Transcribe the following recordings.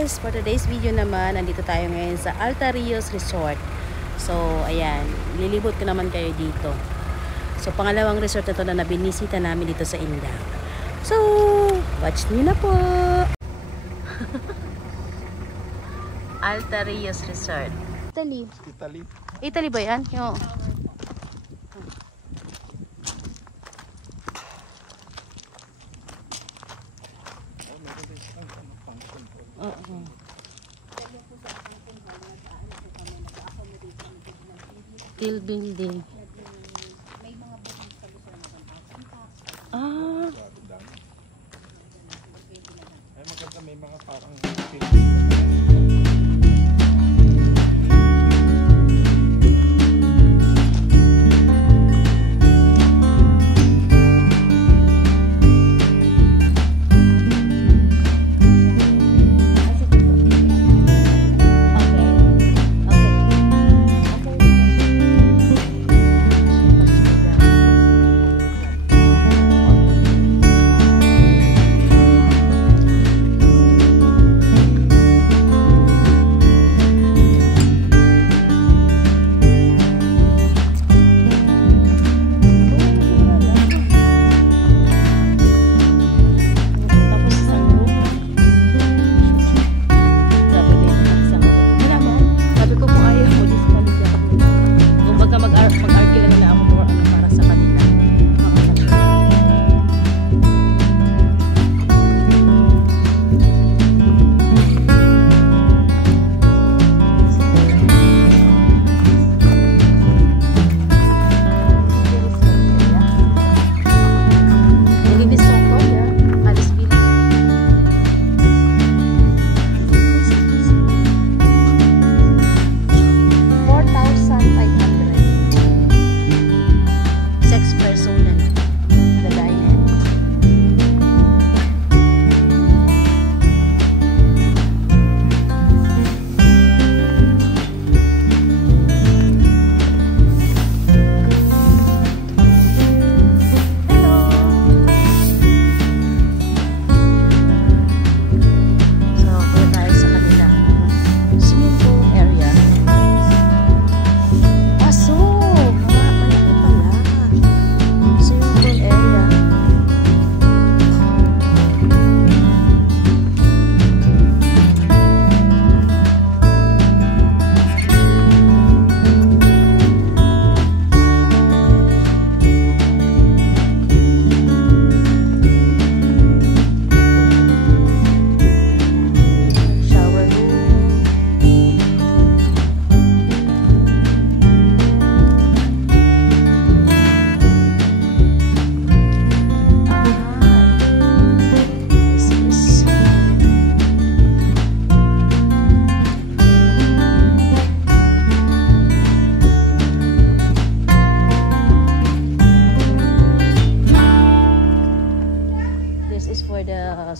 guys! For today's video naman, nandito tayo ngayon sa Alta Rios Resort. So, ayan, lilibot ko naman kayo dito. So, pangalawang resort na to na nabinisita namin dito sa Indang. So, watch nyo na po! Alta Rios Resort. Italy ba yan? Yo. Steel building. May mga booking sa Luzon na Ay, maganda, may mga parang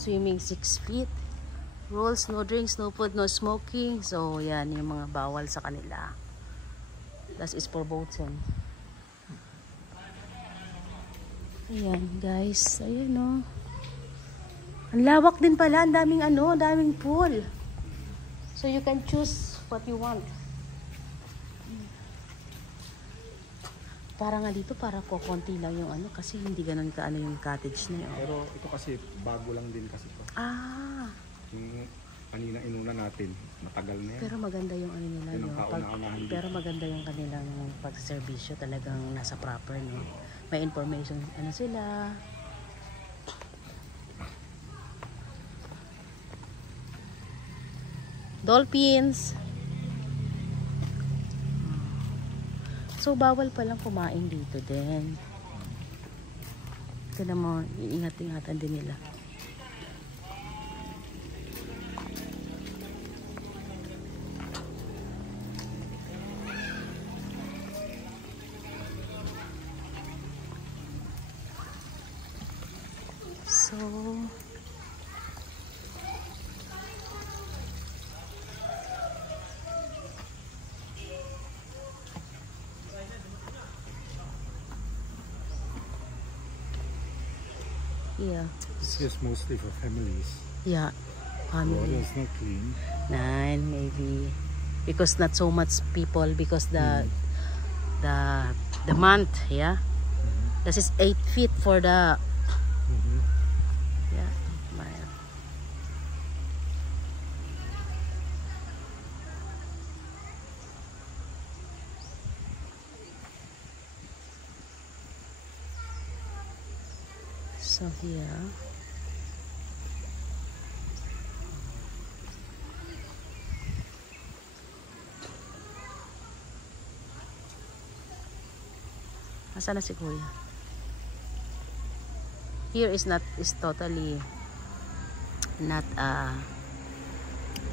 swimming 6 feet. Rules, no drinks, no food, no smoking. So, yan yung mga bawal sa kanila. That is for boating. Ayan, guys. Ayan, no. Ang lawak din pala. Ang daming daming pool. So, you can choose what you want. Para nga dito, para konti lang yung kasi hindi ganun ka yung cottage na yun. Pero ito kasi, bago lang din kasi ito. Yung kanina inuna natin, matagal na yan. Pero maganda yung nila, yung pero maganda yung kanilang pagservisyo, talagang nasa proper, no? May information, sila. Dolphins. So, bawal palang kumain dito din. Tignan mo, iingat-ingatan din nila. So, Yeah. It's just mostly for families. Yeah. family. it's not clean. 9 maybe. Because not so much people because the month, yeah. This is 8 feet for the yeah. Mile. So here. Nasaan na si Kuya? Here is totally not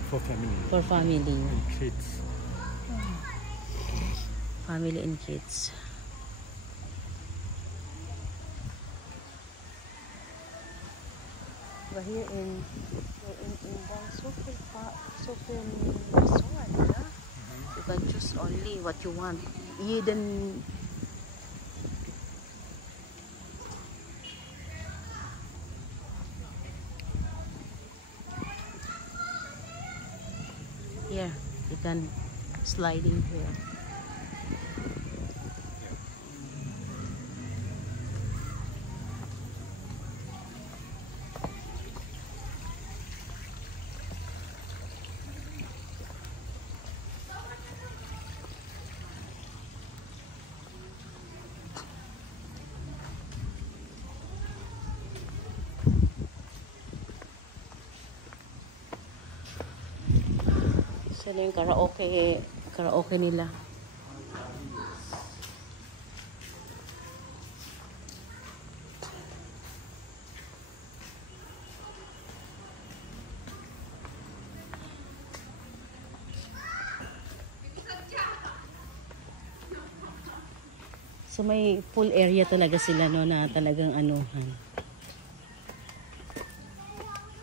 For family. for family. And kids. Family and kids. But here in Bang super resort, yeah? You can choose only what you want. You then here you can sliding here. Sila yung karaoke nila. So may full area talaga sila no na talagang anuhan.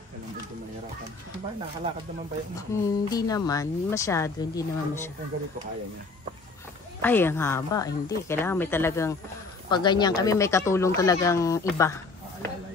Kailan din ito mahirapan. Ba, nakakalakad naman ba yun? Hindi naman masyado, hindi naman masyado. Kung ganito kaya niya. Ay, ang haba. Hindi. Kailangan may talagang, pag ganyan kami, may katulong talagang iba. Aalalay.